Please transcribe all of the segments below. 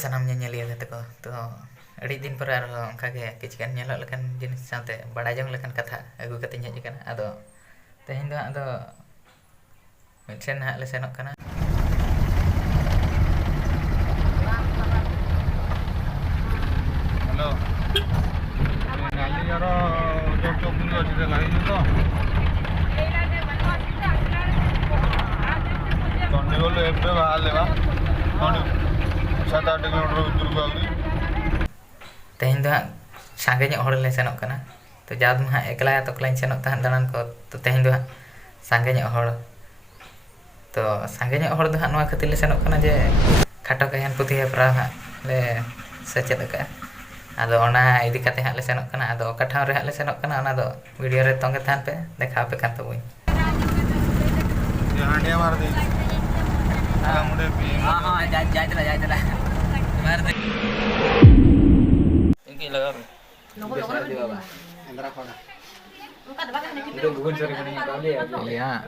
सानाम nyeliya kata ko to adi din per onka ge kichkan nyelok lekan jenis sante badai jong lekan katha agu kate hej kana ado tehin do ado mitsen ha le senok kana hello नाली यार जो जो पुंज अछि ते line तो चंडीगढ़ एबे बाहर लेबा 7-8 किलोमीटर दूर को आउरी tehin do sange nyok hor le senok kana to jad ma ekla to klain senok tahan danan ko to tehin do sange nyok hor to sange nyok hor do noa khatir le senok kana je khato kayan puthi pra le sechet ka ado ona idi kate ha le senok kana ado oka thaw re ha le senok kana ona do video re tonge than pe dekha pe kan to bui ये हांडिया मार दे हां Munde P हां जाय तला मार दे इनके लगा logo दे बाबा अंदर खोना उनका दबा के नहीं तो गुगल चोरी करने का ले हां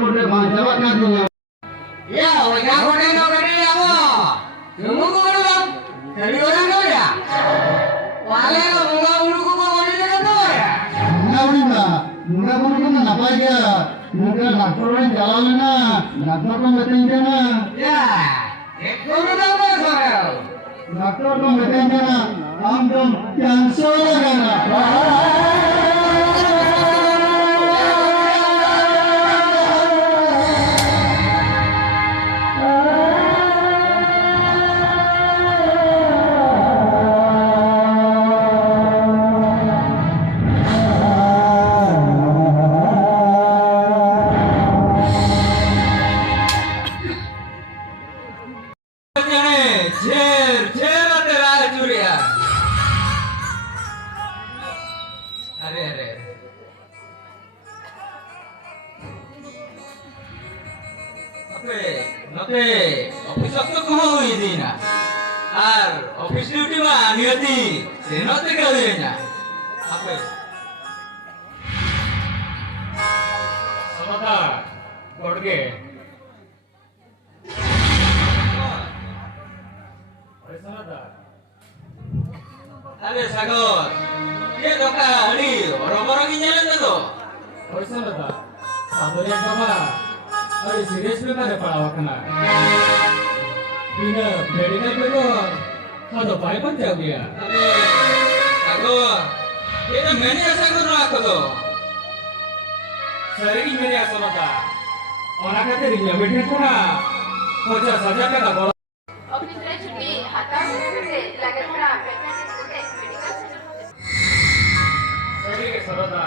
मोटे बांचवा ना दिया Ya, wajah kau ni nak kena apa? Semua kau kena bang. Jadi orang kau ya. Wale kau bunga bulu kau kau ni nak apa ya? Munda बुरी को ना पाई गया मुंडा डॉक्टर ने जला लेना डॉक्टर को बताएंगे ना Ya, ekor dah apa sekarang? Doctor को बताएंगे ना हम तुम कैंसर लगेगा Office waktu kau ini na, office duty mah niati, senate kalinya, apa? Sonata, Godge. Sonata. Ada sagot, dia doka hari, orang-orang ini jalan tu. Sonata. Satu yang sama. अरे serious में करे पड़ा वकना बिना मेडिकल पे तो हाँ तो पाई बन जाओ गया अरे सागो ये तो मैंने ऐसा करो आपको तो सर की मेरी आशा बता और आगे तेरी लिमिटेड को ना कुछ सजा पे का बोला अपनी तरह छुट्टी हाथा से लगे थोड़ा प्रेगनेंट होते मेडिकल से सर के सरोदा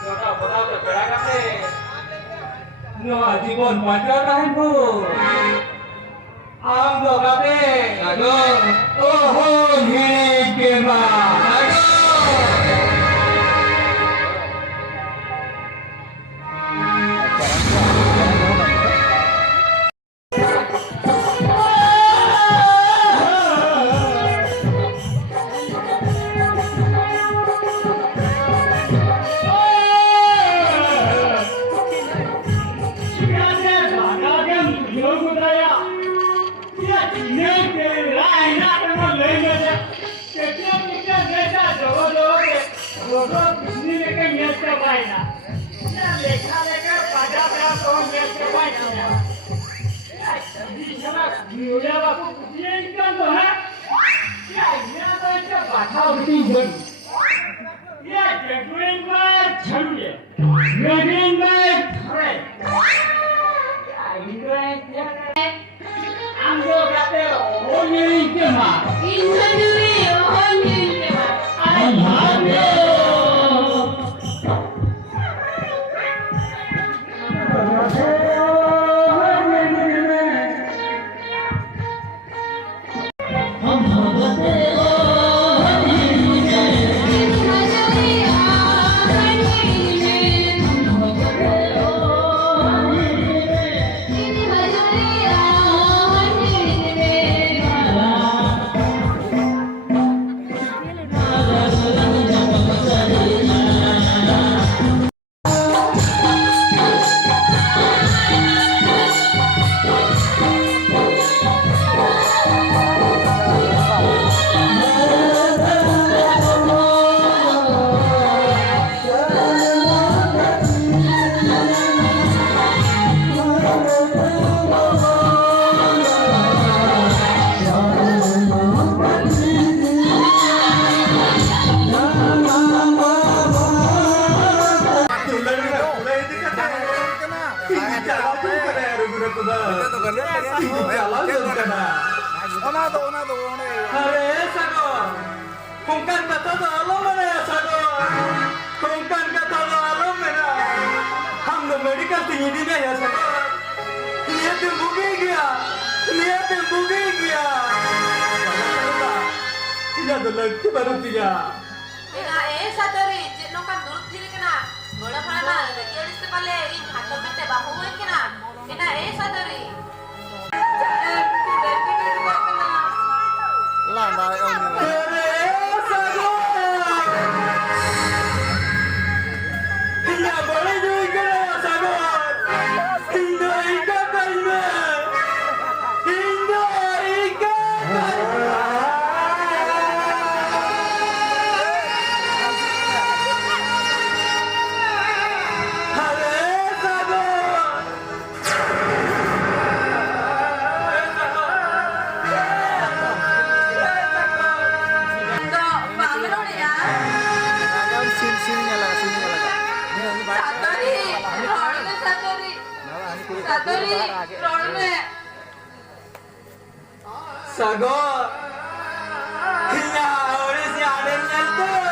छोटा बड़ा तो बड़ा करते नो जीवन मजा रहन को आम लोग आते सागो ओहो ये के मां medical tinggi dia ya Sagor. Lihat yang bugi gya. Lihat yang bugi gya. Tidak ada lagi baru dia. Ina sadari jeno kan dulu diri kena. Gola mana? Dia di sepale in hato bete bahu kena. Ina sadari. Tidak boleh juga ya Sagor. Tidak ikatan me. Tidak ikatan. Hale Sagor. Sadari, Rorme. Sagor. Kena harusnya ada yang nyentuh.